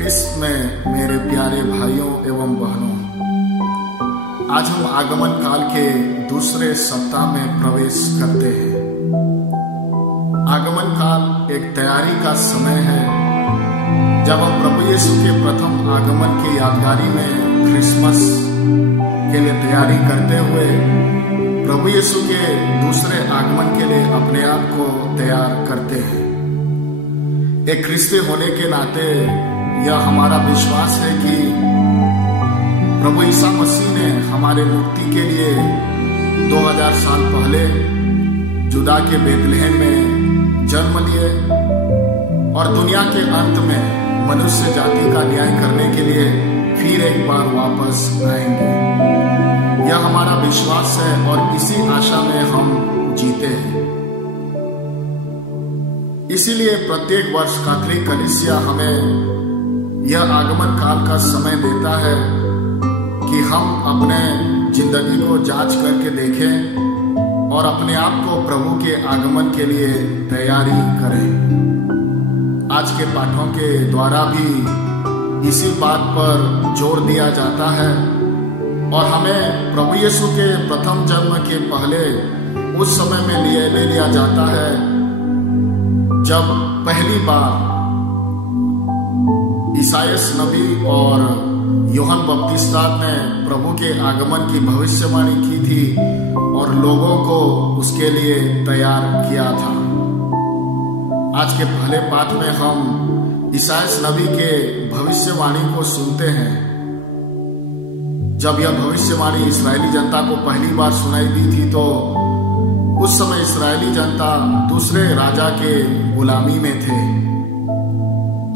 ख्रिस्त में मेरे प्यारे भाइयों एवं बहनों, आज हम आगमन काल के दूसरे सप्ताह में प्रवेश करते हैं। आगमन काल एक तैयारी का समय है, जब हम प्रभु यीशु के प्रथम आगमन की यादगारी में क्रिसमस के लिए तैयारी करते हुए प्रभु यीशु के दूसरे आगमन के लिए अपने आप को तैयार करते हैं। एक ख्रिस्ती होने के नाते यह हमारा विश्वास है कि प्रभु ईसा मसीह ने हमारे मुक्ति के लिए 2000 साल पहले जुदा के बेथलेहम में जन्म लिए और दुनिया के अंत में मनुष्य जाति का न्याय करने के लिए फिर एक बार वापस आएंगे। यह हमारा विश्वास है और इसी आशा में हम जीते हैं। इसीलिए प्रत्येक वर्ष कैथोलिक कलीसिया हमें यह आगमन काल का समय देता है कि हम अपने जिंदगी को जांच करके देखें और अपने आप को प्रभु के आगमन के लिए तैयारी करें। आज के पाठों के द्वारा भी इसी बात पर जोर दिया जाता है और हमें प्रभु यीशु के प्रथम जन्म के पहले उस समय में ले लिया जाता है जब पहली बार ईसायास नबी और यूहन्ना बपतिस्ता ने प्रभु के आगमन की भविष्यवाणी की थी और लोगों को उसके लिए तैयार किया था। आज के पहले पाठ में हम ईसायास नबी के भविष्यवाणी को सुनते हैं। जब यह भविष्यवाणी इस्राएली जनता को पहली बार सुनाई दी थी तो उस समय इस्राएली जनता दूसरे राजा के गुलामी में थे।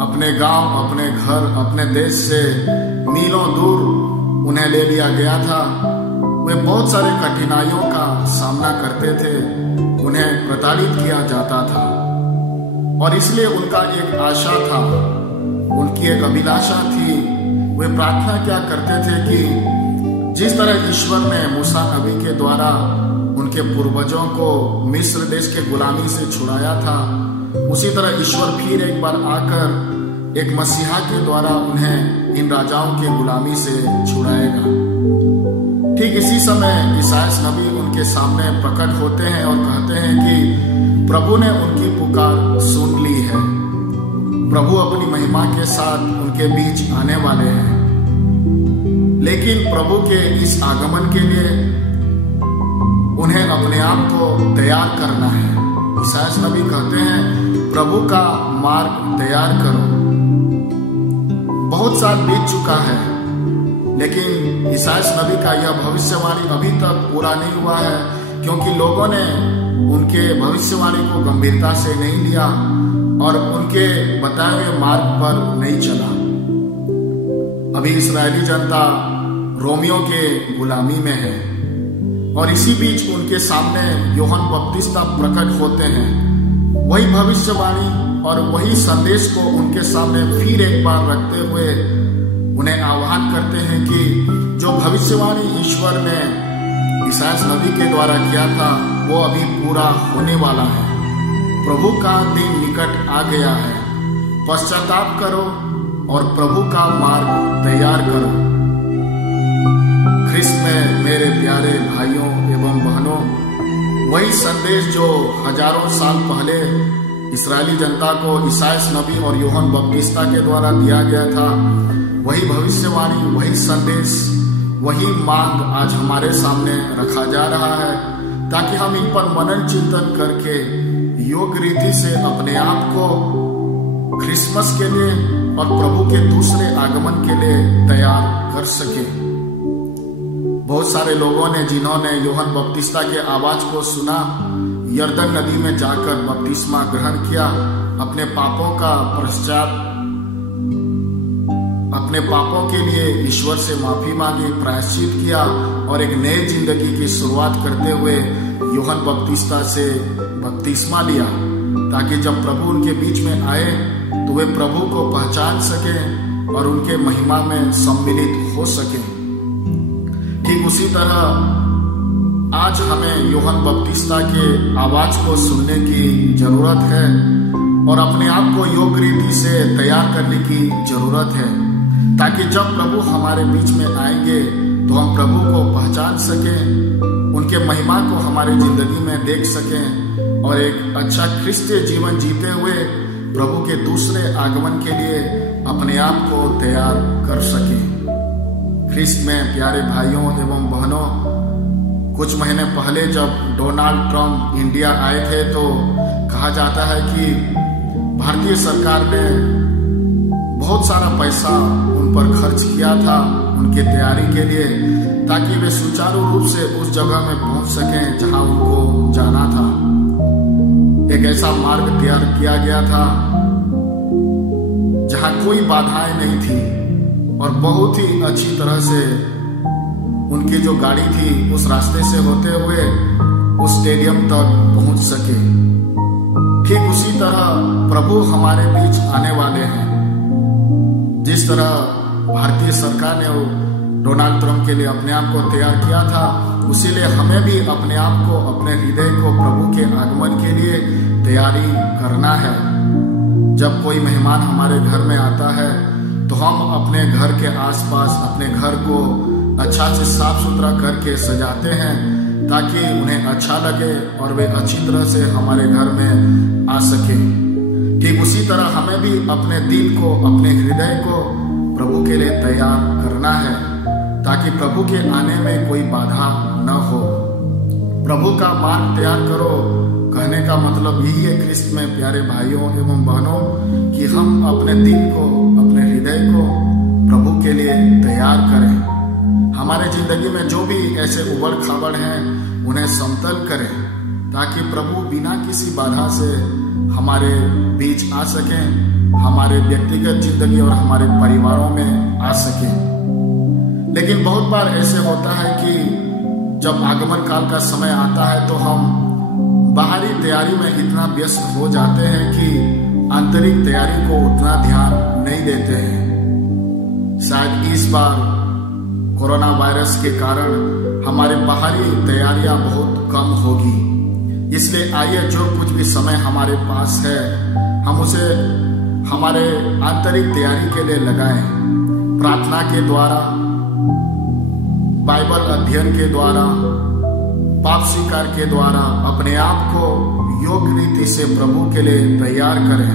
अपने गांव, अपने घर, अपने देश से मीलों दूर उन्हें ले लिया गया था। वे बहुत सारे कठिनाइयों का सामना करते थे, उन्हें प्रताड़ित किया जाता था और इसलिए उनका एक आशा था, उनकी एक अभिलाषा थी। वे प्रार्थना क्या करते थे कि जिस तरह ईश्वर ने मूसा नबी के द्वारा उनके पूर्वजों को मिस्र देश के गुलामी से छुड़ाया था, उसी तरह ईश्वर फिर एक बार आकर एक मसीहा के द्वारा उन्हें इन राजाओं के गुलामी से छुड़ाएगा। ठीक इसी समय ईसायास नबी उनके सामने प्रकट होते हैं और कहते हैं कि प्रभु ने उनकी पुकार सुन ली है। प्रभु अपनी महिमा के साथ उनके बीच आने वाले हैं, लेकिन प्रभु के इस आगमन के लिए उन्हें अपने आप को तैयार करना है। ईसायास नबी कहते हैं प्रभु का मार्ग तैयार करो। बहुत साल बीत चुका है, लेकिन ईसायास नबी का यह भविष्यवाणी अभी तक पूरा नहीं हुआ है, क्योंकि लोगों ने उनके भविष्यवाणी को गंभीरता से नहीं लिया और उनके बताए हुए मार्ग पर नहीं चला। अभी इस्राएली जनता रोमियों के गुलामी में है और इसी बीच उनके सामने यूहन्ना बपतिस्ता प्रकट होते हैं। वही भविष्यवाणी और वही संदेश को उनके सामने फिर एक बार रखते हुए उन्हें आह्वान करते हैं कि जो भविष्यवाणी ईश्वर ने ईसायास नबी के द्वारा किया था वो अभी पूरा होने वाला है। प्रभु का दिन निकट आ गया है। पश्चाताप करो और प्रभु का मार्ग तैयार करो। ख्रिस्त में मेरे प्यारे भाइयों एवं बहनों, वही संदेश जो हजारों साल पहले इस्राएली जनता को ईसायास नबी और यूहन्ना बपतिस्ता के द्वारा दिया गया था, वही भविष्यवाणी, वही संदेश, वही मांग आज हमारे सामने रखा जा रहा है, ताकि हम इन पर मनन चिंतन करके योग्य रीति से अपने आप को क्रिसमस के लिए और प्रभु के दूसरे आगमन के लिए तैयार कर सके। बहुत सारे लोगों ने, जिन्होंने यूहन्ना बपतिस्ता के आवाज को सुना, यरदन नदी में जाकर बपतिस्मा ग्रहण किया, अपने पापों का पश्चात, अपने पापों के लिए ईश्वर से माफी मांगी, प्रायश्चित किया और एक नई जिंदगी की शुरुआत करते हुए यूहन्ना बपतिस्ता से बपतिस्मा लिया, ताकि जब प्रभु उनके बीच में आए तो वे प्रभु को पहचान सके और उनके महिमा में सम्मिलित हो सके। ठीक उसी तरह आज हमें यूहन्ना बपतिस्ता के आवाज को सुनने की जरूरत है और अपने आप को योग्य रीति से तैयार करने की जरूरत है, ताकि जब प्रभु हमारे बीच में आएंगे तो हम प्रभु को पहचान सकें, उनके महिमा को हमारी जिंदगी में देख सकें और एक अच्छा क्रिस्तीय जीवन जीते हुए प्रभु के दूसरे आगमन के लिए अपने आप को तैयार कर सकें। ख्रिस्त में प्यारे भाइयों एवं बहनों, कुछ महीने पहले जब डोनाल्ड ट्रंप इंडिया आए थे तो कहा जाता है कि भारतीय सरकार ने बहुत सारा पैसा उन पर खर्च किया था उनके तैयारी के लिए, ताकि वे सुचारू रूप से उस जगह में पहुंच सकें जहां उनको जाना था। एक ऐसा मार्ग तैयार किया गया था जहां कोई बाधाएं नहीं थी और बहुत ही अच्छी तरह से उनकी जो गाड़ी थी उस रास्ते से होते हुए उस स्टेडियम तक पहुंच सके। ठीक उसी तरह प्रभु हमारे बीच आने वाले हैं। जिस तरह भारतीय सरकार ने डोनाल्ड ट्रंप के लिए अपने आप को तैयार किया था, उसीलिए हमें भी अपने आप को, अपने हृदय को प्रभु के आगमन के लिए तैयारी करना है। जब कोई मेहमान हमारे घर में आता है तो हम अपने घर के आसपास अपने घर को अच्छा से साफ सुथरा करके सजाते हैं ताकि उन्हें अच्छा लगे और वे अच्छी तरह से हमारे घर में आ सके। ठीक उसी तरह हमें भी अपने दिल को, अपने हृदय को प्रभु के लिए तैयार करना है, ताकि प्रभु के आने में कोई बाधा न हो। प्रभु का मार्ग तैयार करो कहने का मतलब यही है ख्रिस्त में प्यारे भाइयों एवं बहनों, कि हम अपने दिल को, अपने हृदय को प्रभु के लिए तैयार करें। हमारे जिंदगी में जो भी ऐसे उबड़ खाबड़ हैं उन्हें समतल करें, ताकि प्रभु बिना किसी बाधा से हमारे बीच आ सकें, हमारे व्यक्तिगत जिंदगी और हमारे परिवारों में आ सकें। लेकिन बहुत बार ऐसे होता है कि जब आगमन काल का समय आता है तो हम बाहरी तैयारी में इतना व्यस्त हो जाते हैं कि आंतरिक तैयारी को उतना ध्यान नहीं देते हैं। शायद इस बार कोरोना वायरस के कारण हमारे बाहरी तैयारियां बहुत कम होगी, इसलिए आइए जो कुछ भी समय हमारे पास है हम उसे हमारे आंतरिक तैयारी के लिए लगाएं। प्रार्थना के द्वारा, बाइबल अध्ययन के द्वारा, पाप स्वीकार के द्वारा अपने आप को योग्य रीति से प्रभु के लिए तैयार करें,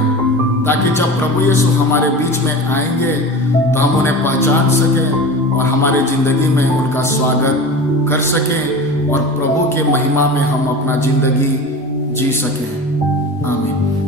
ताकि जब प्रभु यीशु हमारे बीच में आएंगे तो हम उन्हें पहचान सकें और हमारे जिंदगी में उनका स्वागत कर सकें और प्रभु के महिमा में हम अपना जिंदगी जी सकें। आमीन।